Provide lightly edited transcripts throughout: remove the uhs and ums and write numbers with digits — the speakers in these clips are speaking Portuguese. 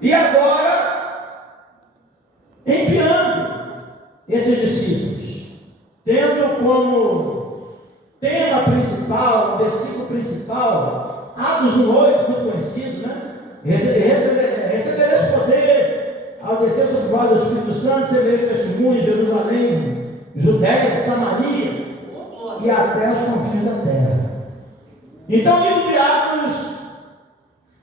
E agora, enviando esses discípulos, tendo como tema principal, o versículo principal, Atos 1:8, muito conhecido, né? Recebereis poder ao descer sobre vós do Espírito Santo, sereis testemunhas em Jerusalém, Judéia, Samaria e até os confins da terra. Então, o livro de Atos,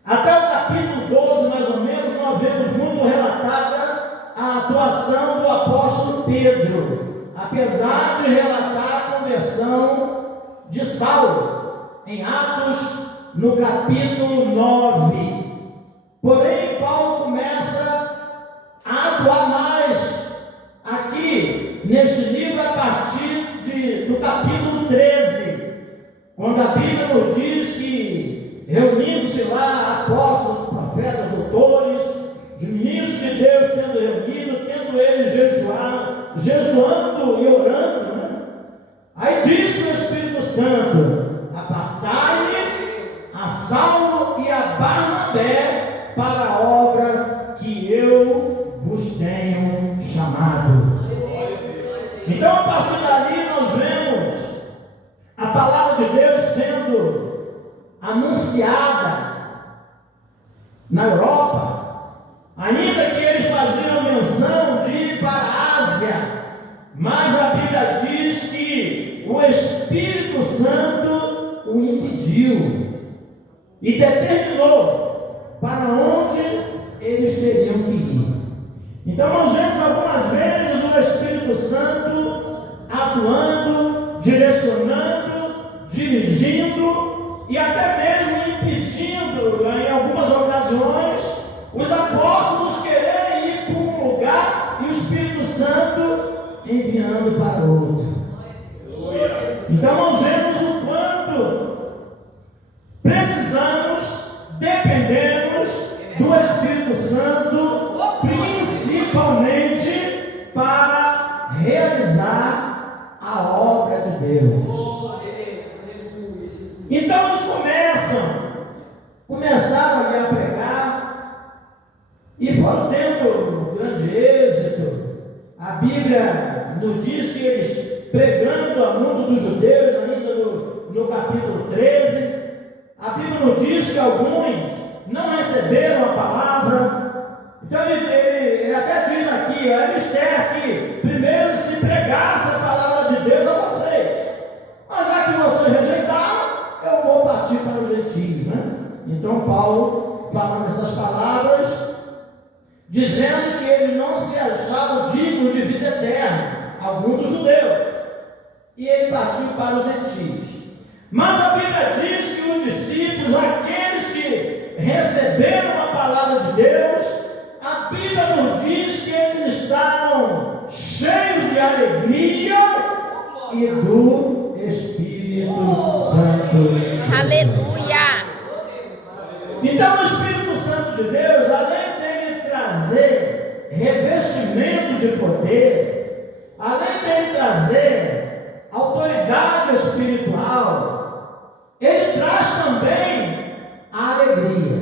até o capítulo 12, mais ou menos, nós vemos muito relatada a atuação do apóstolo Pedro, apesar de relatar a conversão de Saulo, em Atos, no capítulo 9. Porém, Paulo começa a atuar mais aqui, nesse livro, a partir do capítulo 13, quando a Bíblia nos diz que, reunindo-se lá apóstolos, profetas, doutores, os ministros de Deus tendo reunido, tendo eles jejuando e orando, né? Aí disse o Espírito Santo: apartai-me a Saulo e a Barnabé para a obra que eu vos tenho chamado. Então, a partir dali, nós vemos a palavra de Deus sendo anunciada na Europa, ainda que eles faziam menção de ir para a Ásia, mas a Bíblia diz que o Espírito Santo o impediu e determinou para onde eles teriam que ir. Então nós vemos algumas vezes o Espírito Santo atuando, direcionando, dirigindo e até mesmo impedindo, em algumas ocasiões, os apóstolos quererem ir para um lugar e o Espírito Santo enviando para outro. Então nós vemos o quanto precisamos, dependemos do Espírito Santo, principalmente para realizar a obra de Deus. Então eles começaram ali a pregar e foram tendo grande êxito. A Bíblia nos diz que eles, pregando a mundo dos judeus, ainda no capítulo 13, a Bíblia nos diz que alguns não receberam a palavra. Então ele até diz aqui, é mistério que primeiro se pregasse a palavra de Deus a vocês, mas já que vocês rejeitaram, eu vou partir para os gentios, né? Então Paulo, falando essas palavras, dizendo que eles não se achavam dignos de vida eterna, alguns dos judeus, e ele partiu para os gentios. Mas a Bíblia diz que os discípulos, aqueles que receberam a palavra de Deus, a Bíblia nos diz que eles estavam cheios de alegria e do Espírito Santo. Aleluia! Então o Espírito Santo de Deus, além dele trazer revestimento de poder, além dele trazer autoridade espiritual, ele traz também a alegria.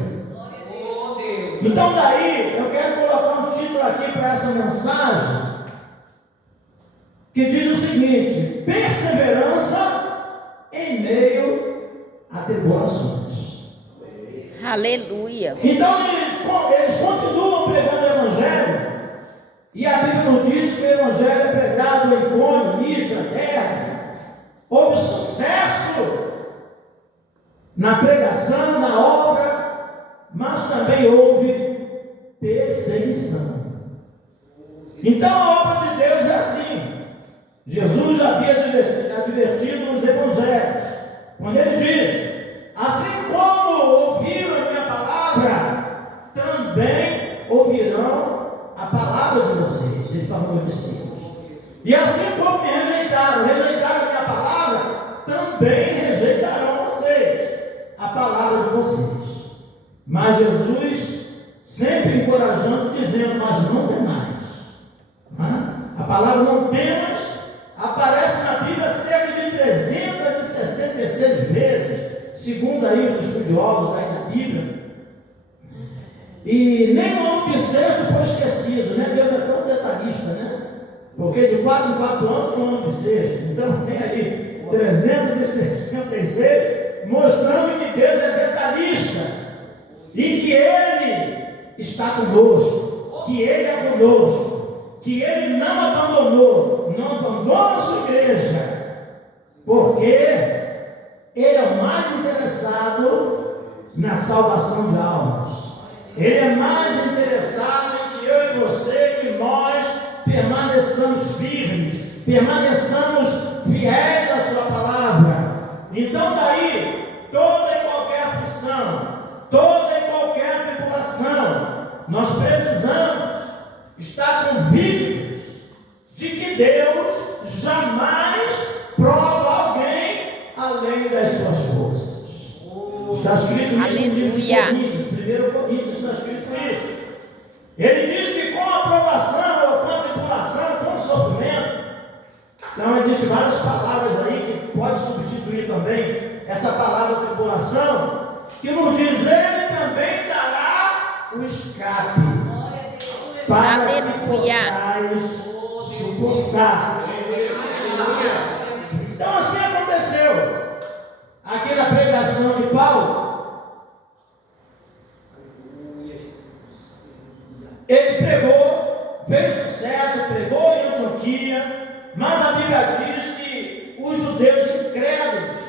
Então daí eu quero colocar um título aqui para essa mensagem, que diz o seguinte: perseverança em meio a tribulações. Aleluia! Então eles continuam pregando o Evangelho, e a Bíblia nos diz que o Evangelho é pregado em Icônio, Listra, Derbe. Houve sucesso na pregação, na obra, mas também houve perseguição. Então a obra de Deus é assim. Jesus havia advertido nos Evangelhos, quando ele disse: assim como ouviram a minha palavra, também ouvirão a palavra de vocês. Ele falou aos discípulos. E assim como me rejeitaram a minha palavra, também rejeitarão vocês a palavra de vocês. Mas Jesus sempre encorajando, dizendo: mas não temais. A palavra não temas aparece na Bíblia cerca de 366 vezes, segundo aí os estudiosos aí da Bíblia. E nem o ano bissexto foi esquecido, né? Deus é tão detalhista, né? Porque de 4 em 4 anos tem um ano bissexto. Então tem aí 366, mostrando que Deus é detalhista e que Ele está conosco, que Ele é conosco, que Ele não abandonou, não abandona a sua igreja, porque Ele é o mais interessado na salvação de almas. Ele é mais interessado em que eu e você, que nós permaneçamos firmes, permaneçamos fiéis à sua palavra. Então daí, toda e qualquer aflição, toda e qualquer tribulação, nós precisamos estar convictos de que Deus jamais prova alguém além das suas forças. Está escrito isso no livro de Coríntios, 1 Coríntios está escrito isso. Ele diz que com a aprovação, ou com a tribulação, com o sofrimento. Então existem várias palavras aí que pode substituir também essa palavra tribulação, que nos diz: Ele também dará o escape para que possais suportar. Então assim aconteceu aqui na pregação de Paulo. Ele pregou, fez sucesso, pregou em Antioquia, mas a Bíblia diz que os judeus incrédulos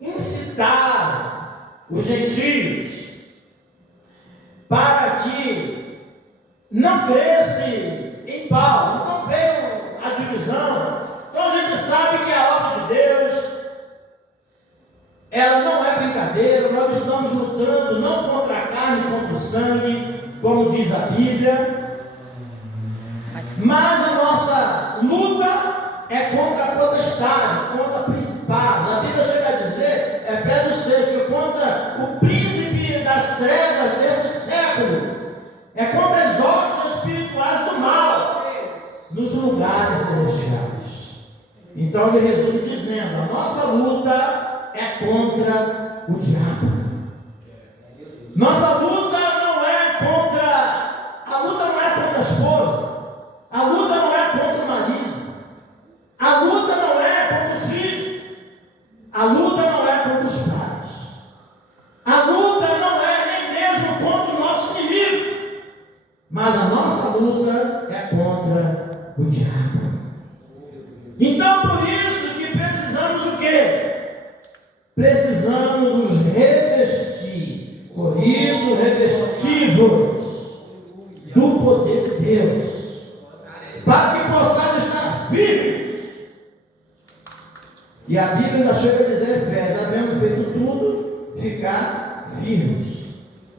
incitaram os gentios para que não cresce em Paulo. Então veio a divisão. Então a gente sabe que a obra de Deus, ela não é brincadeira. Nós estamos lutando não contra a carne, contra o sangue, como diz a Bíblia, mas a nossa luta é contra potestades, contra principados. A Bíblia chega a dizer, Efésios 6, que contra o príncipe das trevas deste século, é contra as hostes espirituais do mal nos lugares celestiais. Então ele resume dizendo: a nossa luta é contra o diabo. Nossa luta não é contra a esposa, a luta não é contra o marido, a luta não é contra os filhos, a luta não é contra os pais, a luta não é nem mesmo contra os nossos inimigos, mas a nossa luta é contra o diabo. Então por isso que precisamos o quê? Precisamos nos revestir. Por isso, revestivos do poder de Deus, para que possamos estar firmes. E a Bíblia ainda chega a dizer: Efésios, havendo feito tudo, ficar firmes.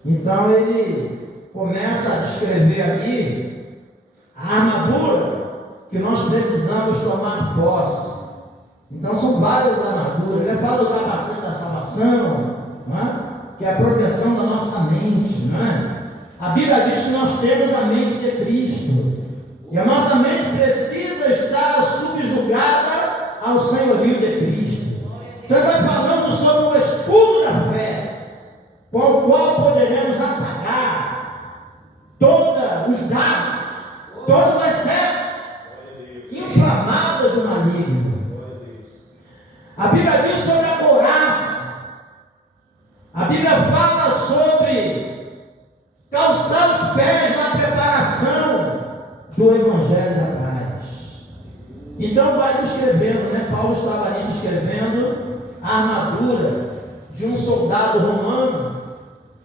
Então ele começa a descrever ali a armadura que nós precisamos tomar posse. Então são várias armaduras. Ele fala do capacete da salvação, não é? Que é a proteção da nossa mente, não é? A Bíblia diz que nós temos a mente de Cristo, e a nossa mente precisa estar subjugada ao senhorio de Cristo. Então ele vai falando sobre o escudo da fé, com o qual poderemos apagar todos os dados, todas as setas inflamadas do maligno. A Bíblia diz sobre a couraça. A Bíblia fala sobre calçar os pés na preparação do Evangelho da Paz. Então vai descrevendo, né? Paulo estava ali descrevendo a armadura de um soldado romano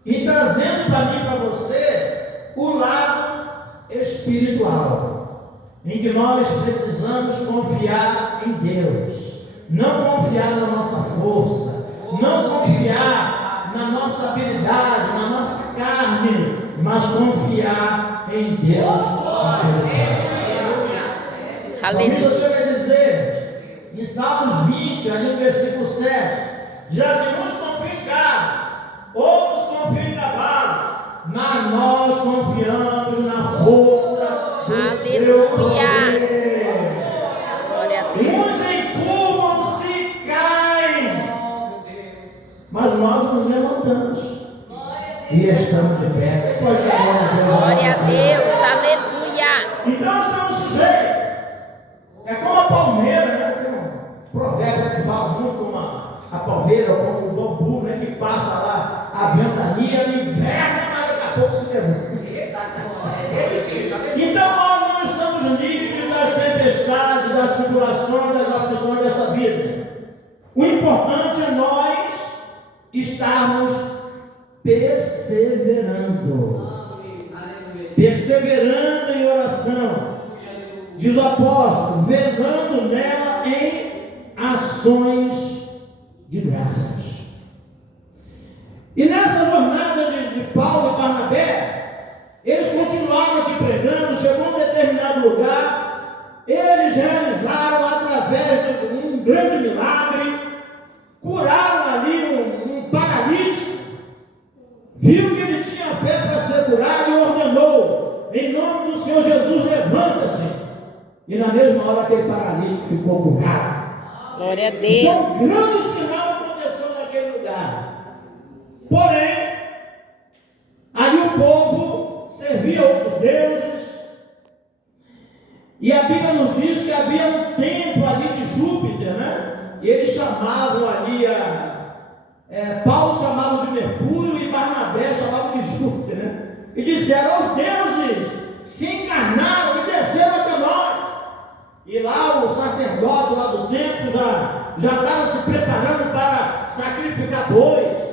e trazendo para mim e para você o lado espiritual, em que nós precisamos confiar em Deus, não confiar na nossa força, não confiar na nossa habilidade, na nossa carne, mas confiar em Deus. A Bíblia chega a dizer, em Salmos 20, ali no versículo 7, já se uns confiam em carros, outros confiam em cavalos, mas nós confiamos na força do seu poder. Uns encurvam-se e caem, mas nós nos levantamos e estamos de pé. Pode dar Glória a Deus, aleluia. Então estamos sujeitos. É como a palmeira, né? Tem um provérbio que se fala muito como a palmeira, ou como o bambu, né? Que passa lá a ventania no inverno, mas daqui a pouco se levanta. Então nós não estamos livres das tempestades, das tribulações, das aflições desta vida. O importante é nós estarmos perseverando. Perseverando em oração. Diz o apóstolo, velando nela em ações de graças. E nessa jornada de Paulo e Barnabé, eles continuaram aqui pregando, chegou a um determinado lugar, eles realizaram através de um grande milagre, curaram ali um paralítico, viu que ele tinha fé para ser curado e ordenou, em nome do Senhor Jesus, levanta-te. E na mesma hora aquele paralítico ficou curado. Glória a Deus. Então um grande sinal aconteceu naquele lugar. Porém, ali o povo servia outros deuses. E a Bíblia nos diz que havia um templo ali de Júpiter, né? E eles chamavam ali Paulo chamava de Mercúrio e Barnabé chamava de Júpiter, né? E disseram, os deuses se encarnaram e desceram até nós. E lá o sacerdote lá do templo já estava se preparando para sacrificar bois.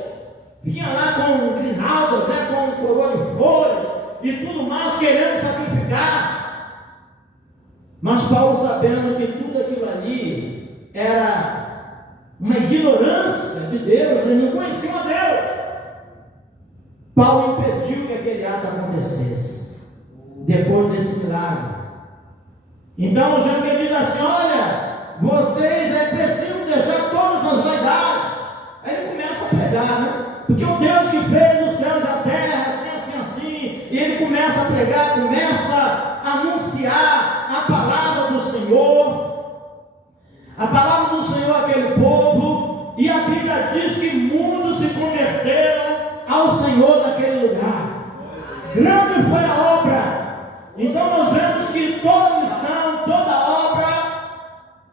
Vinha lá com grinaldas, né, com coroa de flores e tudo mais, querendo sacrificar. Mas Paulo, sabendo que tudo aquilo ali era uma ignorância de Deus, ele não conhecia a Deus, Paulo impediu que aquele ato acontecesse, depois desse milagre. Então o João diz assim, olha, vocês precisam deixar todas as vaidades. Aí ele começa a pregar, né? Porque o Deus que fez os céus e a terra, assim, e ele começa a pregar, começa a anunciar a palavra do Senhor, a palavra do Senhor àquele povo, e a Bíblia diz que muitos se converteram ao Senhor naquele lugar. Grande foi a obra. Então nós vemos que toda missão, toda obra,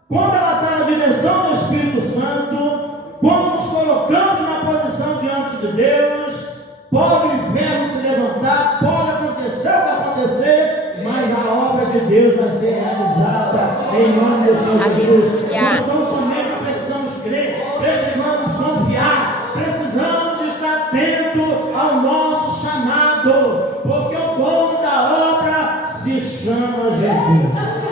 quando ela está na direção do Espírito Santo, quando nos colocamos na posição diante de Deus, pode o inferno se levantar, pode acontecer o que acontecer, mas a obra de Deus vai ser realizada em nome do Senhor Jesus. Nós não somente precisamos crer, precisamos confiar, precisamos estar atentos ao nosso chamado, porque o dono da obra se chama Jesus.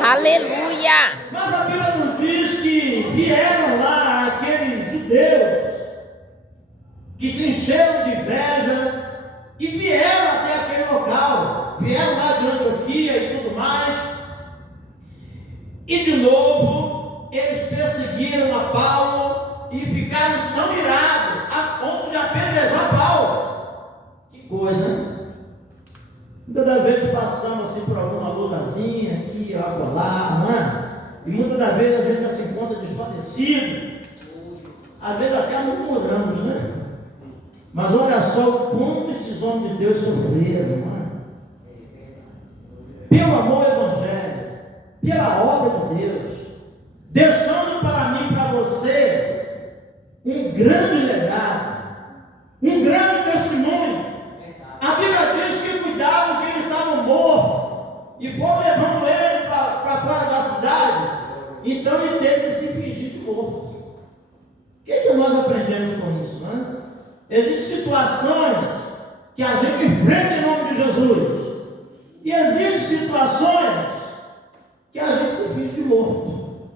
Aleluia. Mas a Bíblia nos diz que vieram lá aqueles judeus que se encheram de inveja e vieram até aquele local, vieram lá de Antioquia e tudo mais, e de novo eles perseguiram a Paulo e ficaram tão irados a ponto de apedrejar Paulo. Que coisa, né? Muitas das vezes passamos assim por alguma lutazinha aqui, lá, não é? E muitas das vezes a gente já se encontra desfalecido, às vezes até murmuramos, né? Mas olha só o quanto esses homens de Deus sofreram, não é? Pelo amor ao Evangelho, pela obra de Deus, deixando para mim e para você um grande legado, um grande testemunho. A Bíblia diz que cuidavam que eles estavam mortos e foram levando ele para fora da cidade. Então ele teve que se fingir de morto. O que nós aprendemos com isso, né? Existem situações que a gente enfrenta em nome de Jesus, e existem situações que a gente se finge de morto.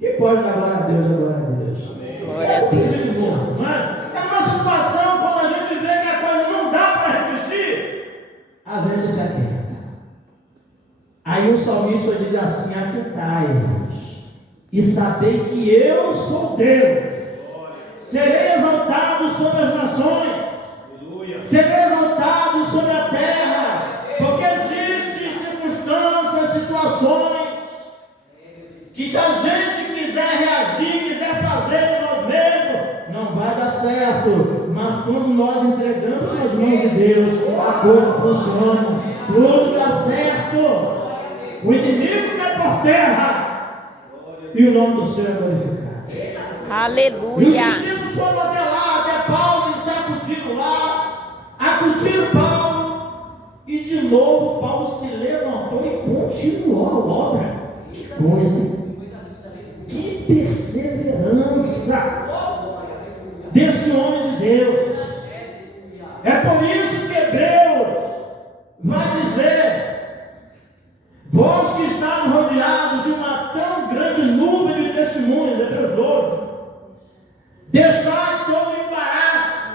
Quem pode dar glória a Deus, glória a Deus. Glória a Deus. De morto, não é? É uma situação quando a gente vê que a coisa não dá para resistir, a gente se atenta. Aí o salmista diz assim: aquietai-vos e sabei que eu sou Deus. Serei exaltado sobre as nações. Aleluia. Serei exaltado sobre a terra. Porque existem circunstâncias, situações que, se a gente quiser reagir, quiser fazer de nós mesmos, não vai dar certo. Mas quando nós entregamos mãos de Deus, a coisa funciona, tudo dá certo. O inimigo cai por terra e o nome do Senhor é glorificado. E Aleluia. os discípulos foram até lá, até Paulo, e sacudiram lá, acudiram Paulo, e de novo Paulo se levantou e continuou a obra. Que coisa! Que perseverança desse homem de Deus. É por isso que Hebreus vai dizer: vós que estáis rodeados de uma tão grande nuvem de testemunhas, Hebreus 12, deixai todo o embaraço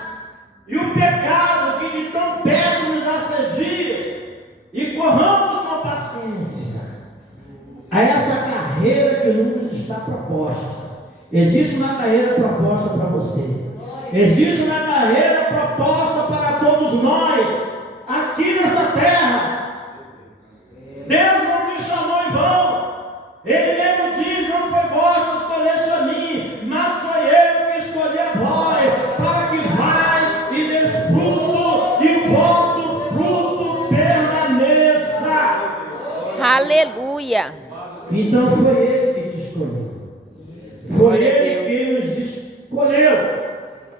e o pecado que de tão perto nos assedia, e corramos com paciência a essa carreira que nos está proposta. Existe uma carreira proposta para você. Existe uma carreira proposta para todos nós aqui nessa terra. Deus não te chamou em vão. Ele mesmo diz: não foi vós que escolheste a mim, mas foi eu que escolhi a vós, para que vais e des fruto, e o vosso fruto permaneça. Aleluia. Então foi Ele que te escolheu. Foi Ele que nos escolheu.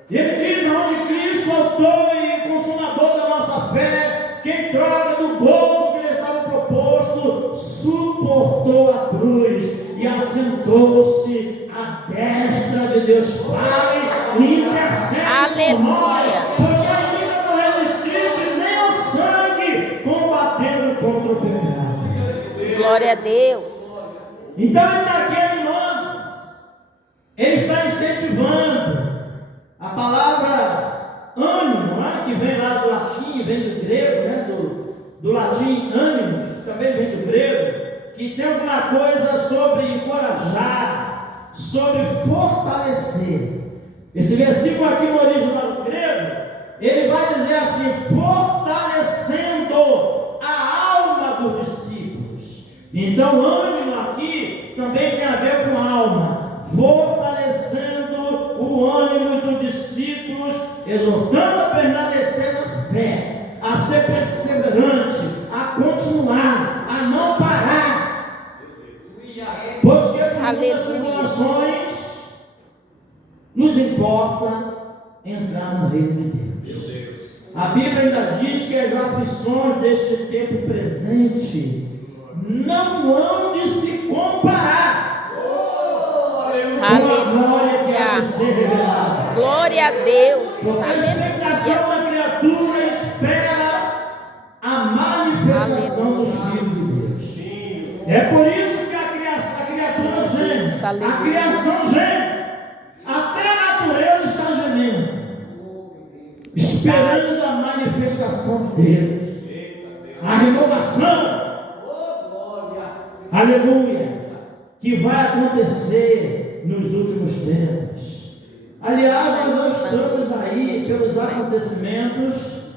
Ele diz: aonde Cristo, autor e consumador da nossa fé, quem troca do gozo que lhe estava proposto, suportou a cruz e assentou-se à destra de Deus Pai e intercede por nós, porque ainda não resististe nem ao sangue, combatendo contra o pecado. Glória a Deus. Então ele está aqui animando, ele está incentivando. A palavra ânimo, né, que vem lá do latim, vem do grego, né, do latim ânimos, também vem do grego, que tem alguma coisa sobre encorajar, sobre fortalecer. Esse versículo aqui no original grego, ele vai dizer assim: fortalecendo a alma dos discípulos. Então ânimo aqui também tem a ver com alma, fortalecendo o ânimo dos discípulos, exortando a permanecer na fé, a ser perseverante, a continuar, a não parar, pois que por muitas tribulações nos importa entrar no reino de Deus. A Bíblia ainda diz que as aflições deste tempo presente não hão de se comparar com a glória que há de ser revelada. Glória a Deus. Porque a expectação da criatura espera a manifestação dos filhos de Deus. É por isso que a criatura geme, a criação geme, até a natureza está gemendo, esperando a manifestação de Deus, a renovação. Aleluia, que vai acontecer nos últimos tempos. Aliás, nós não estamos aí pelos acontecimentos,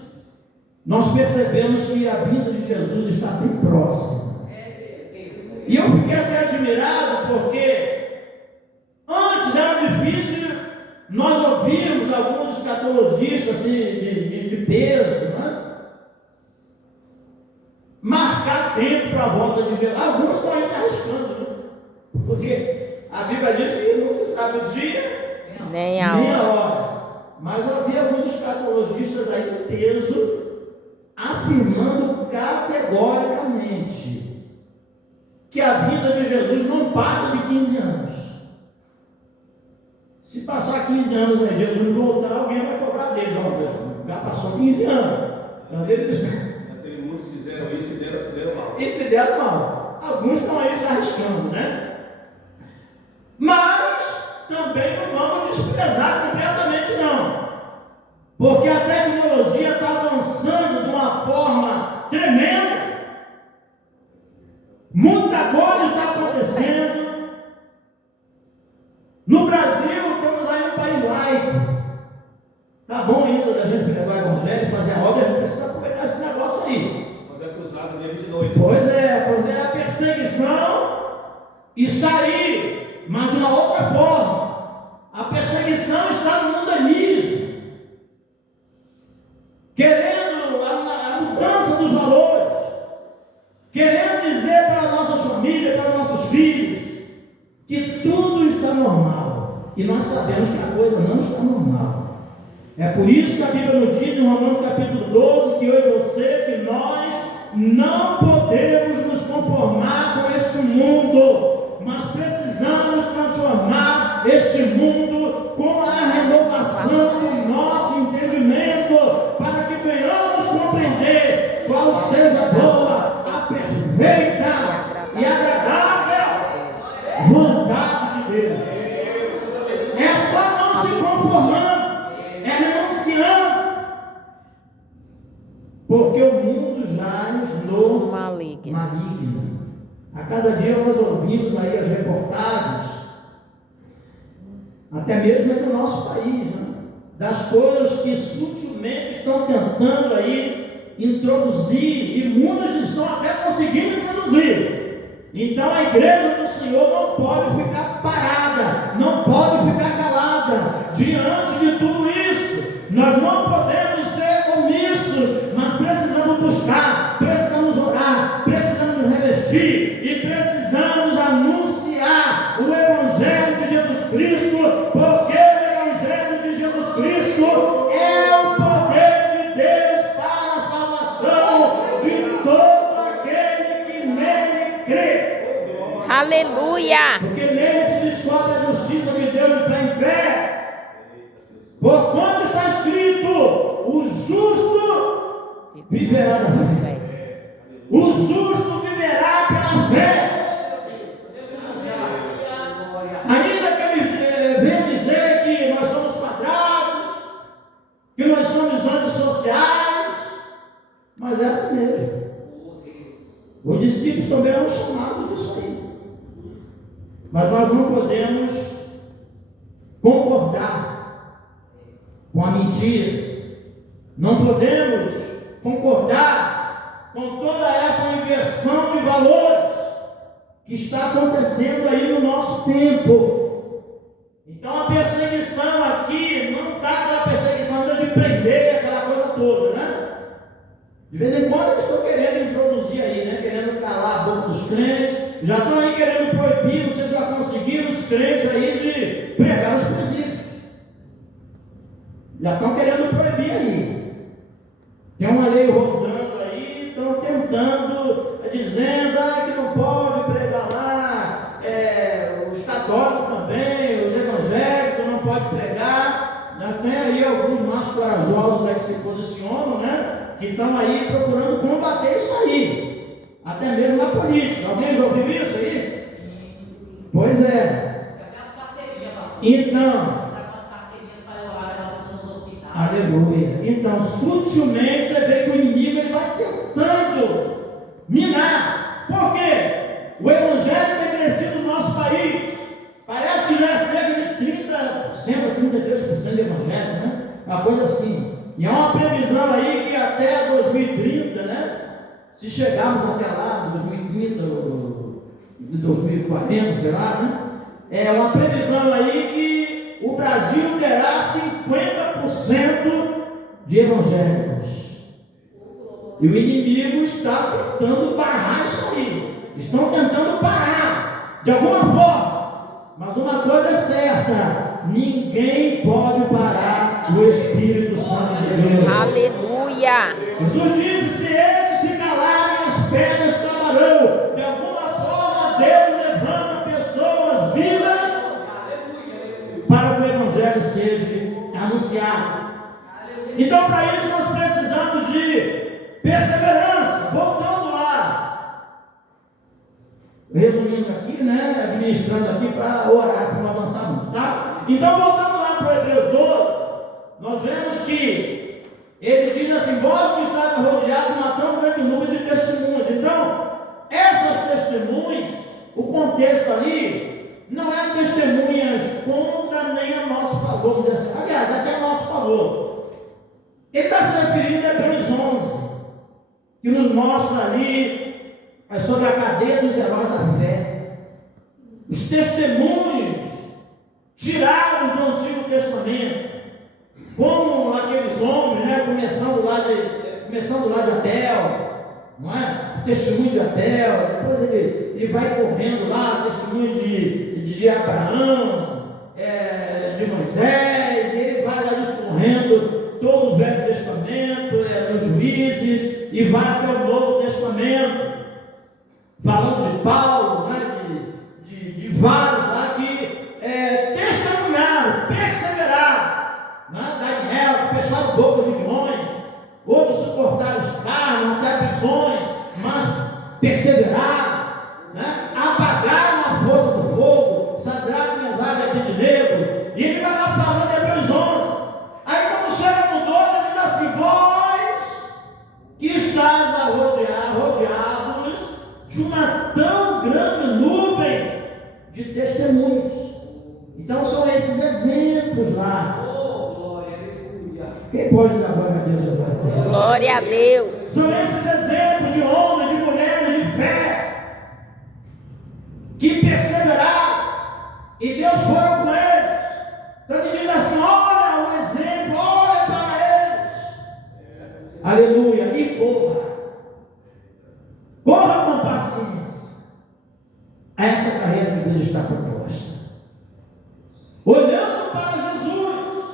nós percebemos que a vinda de Jesus está bem próxima. E eu fiquei até admirado, porque antes era difícil nós ouvirmos alguns escatologistas assim, de peso, né? Marcar tempo para a volta de Jesus. Alguns estão aí se arriscando, né? Porque a Bíblia diz que não se sabe o dia nem a hora. Mas havia alguns escatologistas aí de peso afirmando categoricamente que a vinda de Jesus não passa de 15 anos. Se passar 15 anos e Jesus não voltar, alguém vai cobrar deles. Já passou 15 anos. Mas eles muitos fizeram isso e se deram mal. E se deram mal. Alguns estão aí se arriscando, né? Mas também não vamos desprezar completamente, não. Porque a tecnologia está avançando de uma forma tremenda. Muita coisa está acontecendo. No Brasil, estamos aí um país laico. Tá bom ainda da gente pregar o evangelho, fazer a obra, a gente precisa aproveitar esse negócio aí. Mas é acusado dia 22. Pois é, a perseguição está aí, mas de uma outra forma. A perseguição está no mundanismo. Querer dos valores, querendo dizer para a nossa família, para nossos filhos, que tudo está normal. E nós sabemos que a coisa não está normal. É por isso que a Bíblia nos diz, em Romanos capítulo 12, que eu e você, que nós não podemos nos conformar com este mundo, mas precisamos transformar este mundo com a renovação do nosso entendimento, para que venhamos compreender qual seja a boa, a perfeita e agradável vontade de Deus. É só não se conformando, é renunciando, porque o mundo jaz no maligno. A cada dia nós ouvimos aí as reportagens, até mesmo no nosso país, né? Das coisas que sutilmente estão tentando aí introduzir, e muitos estão até conseguindo introduzir. Então a igreja do Senhor não pode ficar parada, não pode ficar calada diante de tudo isso. Nós não podemos ser omissos, mas precisamos buscar, precisamos orar, precisamos nos revestir e precisamos anunciar o Evangelho de Jesus Cristo, porque o Evangelho de Jesus Cristo é o poder de Deus para a salvação de todo aquele que nele crê. Aleluia! Porque nele se descobre a justiça de Deus e está em fé. Porquanto está escrito: o justo viverá da fé. O justo viverá pela fé. Ainda que eles venham dizer que nós somos quadrados, que nós somos antissociais, mas é assim mesmo. Os discípulos também eram chamados disso aí. Mas nós não podemos concordar com a mentira. Não podemos concordar com toda essa inversão de valores que está acontecendo aí no nosso tempo. Então a perseguição aqui não está aquela perseguição de prender, aquela coisa toda, né? De vez em quando eles estão querendo introduzir aí, né? Querendo calar a boca dos crentes, já estão aí querendo proibir, vocês já conseguiram os crentes aí de pregar os presídios. Já estão querendo proibir aí. Tem uma lei rodando aí, estão tentando, dizendo que não pode pregar lá, os católicos também, os evangélicos não podem pregar. Nós temos aí alguns mais corajosos aí que se posicionam, né? Que estão aí procurando combater isso aí, até mesmo na política. Alguém já ouviu isso aí? Pois é. Então, aleluia. Então, sutilmente você vê que o inimigo ele vai tentando minar. Por quê? O evangelho tem crescido no nosso país. Parece que já é cerca de 30% ou 33% de evangelho, né? Uma coisa assim. E é uma previsão aí que até 2030, né? Se chegarmos até lá, 2030, 2040, sei lá, né? É uma previsão aí que o Brasil terá 50% de evangélicos. E o inimigo está tentando barrar isso aí. Estão tentando parar, de alguma forma. Mas uma coisa é certa: ninguém pode parar o Espírito Santo de Deus. Aleluia! Jesus disse: se eles se calarem, as pedras clamarão. De alguma forma, Deus levanta pessoas vivas para que o Evangelho seja anunciado. Então, para isso, nós precisamos de perseverança. Voltando lá, resumindo aqui, né? Administrando aqui para orar, para não avançar muito, tá? Então, voltando lá para o Hebreus 12, nós vemos que ele diz assim: vós que estáis rodeados de uma tão grande número de testemunhas. Então, essas testemunhas, o contexto ali, não é testemunhas contra nem a nosso favor. Aliás, aqui é a nosso favor. Ele está se referindo a Hebreus 11, que nos mostra ali sobre a cadeia dos heróis da fé. Os testemunhos tirados do Antigo Testamento, como aqueles homens, né, começando lá começando lá de Abel, não é? O testemunho de Abel, depois ele vai correndo lá, o testemunho de Abraão, de Moisés, ele vai lá discorrendo todo o Velho Testamento, nos Juízes, e vai até o Novo Testamento, falando de Paulo, né? de vários lá que testemunharam, perseveraram, né? Daniel, que fecharam bocas de leões, outros suportaram escárnio, até prisões, mas perseveraram, né? Apagaram a força do fogo, Sadraque, Mesaque e Abednego, e ele vai lá falando em Hebreus 11. Aí quando chega no 12, ele diz assim: vós que estáis rodeados de uma tão grande nuvem de testemunhos. Então são esses exemplos lá. Quem pode dar glória a Deus agora? Glória a Deus. São esses exemplos de homens, de mulheres de fé que perseveraram e Deus foi com eles. Então ele diz assim: olha o exemplo, olha para eles. Aleluia. E corra com paciência a essa carreira que Deus está proposta. Olhando para Jesus,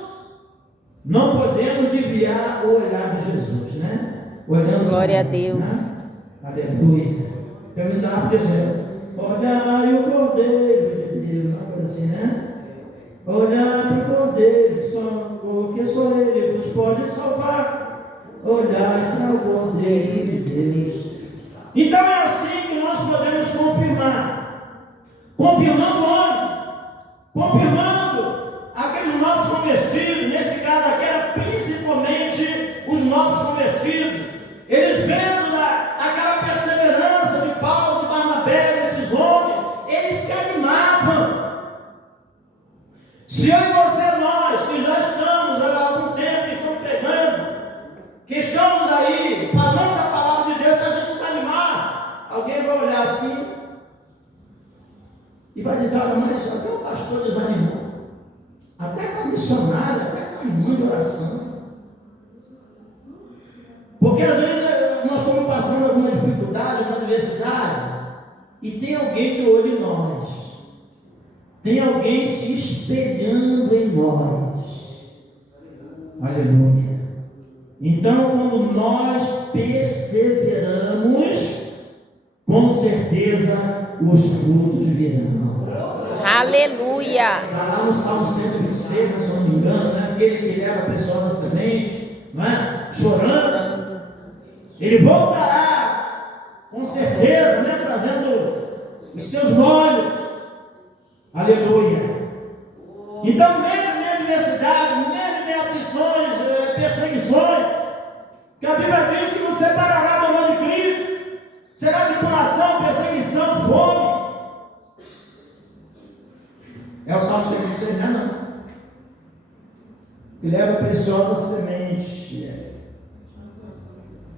não podemos desviar o olhar de Jesus, né? Olhando Glória para a Deus. né? Aleluia. Então me dá por exemplo: olhai o Cordeiro de Deus, uma coisa assim, né? Olhai para o Cordeiro, porque só Ele vos pode salvar. Olhai para o Cordeiro de Deus. Então é assim que nós podemos confirmar. Confirmando onde? Confirmando aqueles novos convertidos. Nesse caso aqui era principalmente os novos convertidos. Eles vendo aquela perseverança de Paulo, de Barnabé, desses homens, eles se animavam. Se eu e você, nós que já estamos há algum tempo, que estamos pregando, que estamos aí falando da palavra de Deus, se a gente desanimar, alguém vai olhar assim e vai dizer: olha, mas até o pastor desanimou, até com a missionária, até com a irmã de oração. Porque às vezes nós estamos passando alguma dificuldade, alguma adversidade, e tem alguém de olho em nós, tem alguém se espelhando em nós. Aleluia. Então, quando nós perseveramos, com certeza os frutos virão. Aleluia. Está lá no Salmo 126, se eu não me engano, né? Aquele que leva a preciosa semente, não é? Chorando, ele voltará, com certeza, né? Trazendo os seus molhos. Aleluia. Então, mesmo em adversidade, mesmo em aflições, perseguições, que a Bíblia diz que nos separará do amor de Cristo, será tribulação, perseguição, fome. É o Salmo 126, não. Que leva a preciosa semente.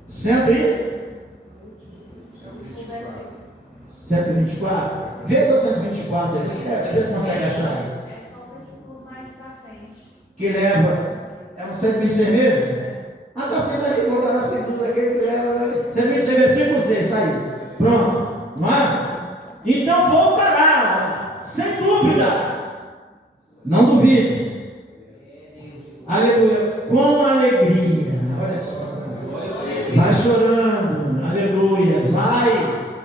124. Vê se é o 124 ele certo, ele consegue achar. É só o versículo mais para frente. Que leva. É o 126 mesmo? Ah, está sendo ali, vou dar na segunda aquele que leva. 126, versículo 6, está aí. Pronto, não é? Então voltará, sem dúvida. Não duvide. Aleluia. Com alegria. Olha só. Vai chorando. Aleluia. Vai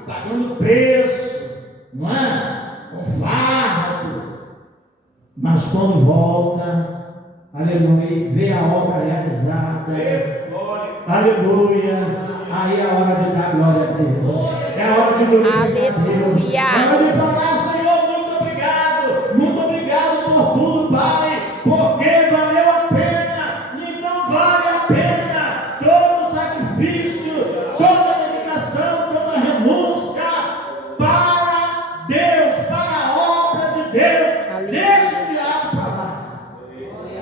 pagando preço. Não é? Com fardo. Mas quando volta, aleluia, e vê a obra realizada. Aleluia. Aí é a hora de dar glória a Deus. É a hora de glorificar a Deus. É a hora de falar: Senhor, muito obrigado. Muito obrigado por tudo, Pai. Porque valeu a pena. Então vale a pena todo o sacrifício, toda a dedicação, toda a renúncia para Deus, para a obra de Deus. Deixa o diabo para lá.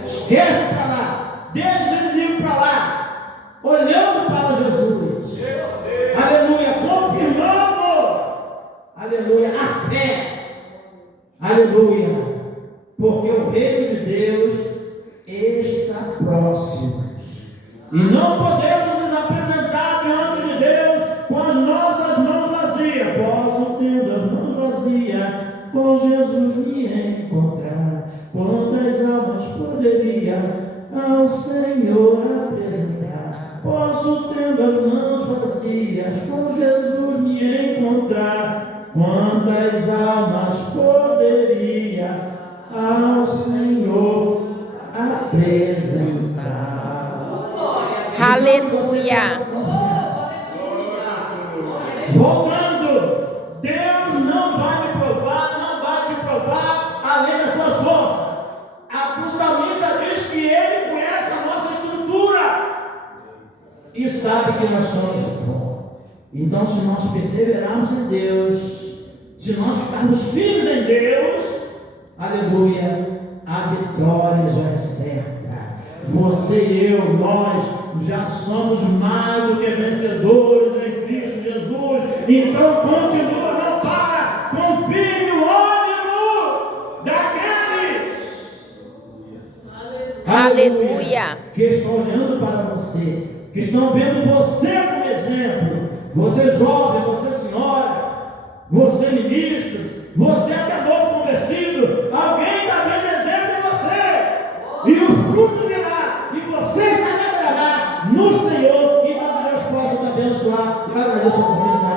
Esquece para lá. Deixa o inimigo para lá. Olhando para Jesus. Aleluia. Confirmando. Aleluia. A fé posso, tendo as mãos vazias, com Jesus me encontrar. Quantas almas poderia ao Senhor apresentar? Aleluia. Voltando, Deus não vai me provar, não vai te provar além das tuas forças. O salmista diz que ele conhece a nossa estrutura e sabe que nós somos pó. Então, se nós perseverarmos em Deus, se nós ficarmos firmes em Deus, aleluia, a vitória já é certa. Você e eu, nós já somos mais do que vencedores em Cristo Jesus. Então continua, não para, confie no ânimo daqueles, Aleluia, que estão olhando para você, que estão vendo você como exemplo. Você jovem, você senhora, você ministro, você até novo convertido, alguém está vendo exemplo em você, e o fruto virá, e você se alegrará no Senhor, e que Deus possa te abençoar. Eu agradeço a oportunidade.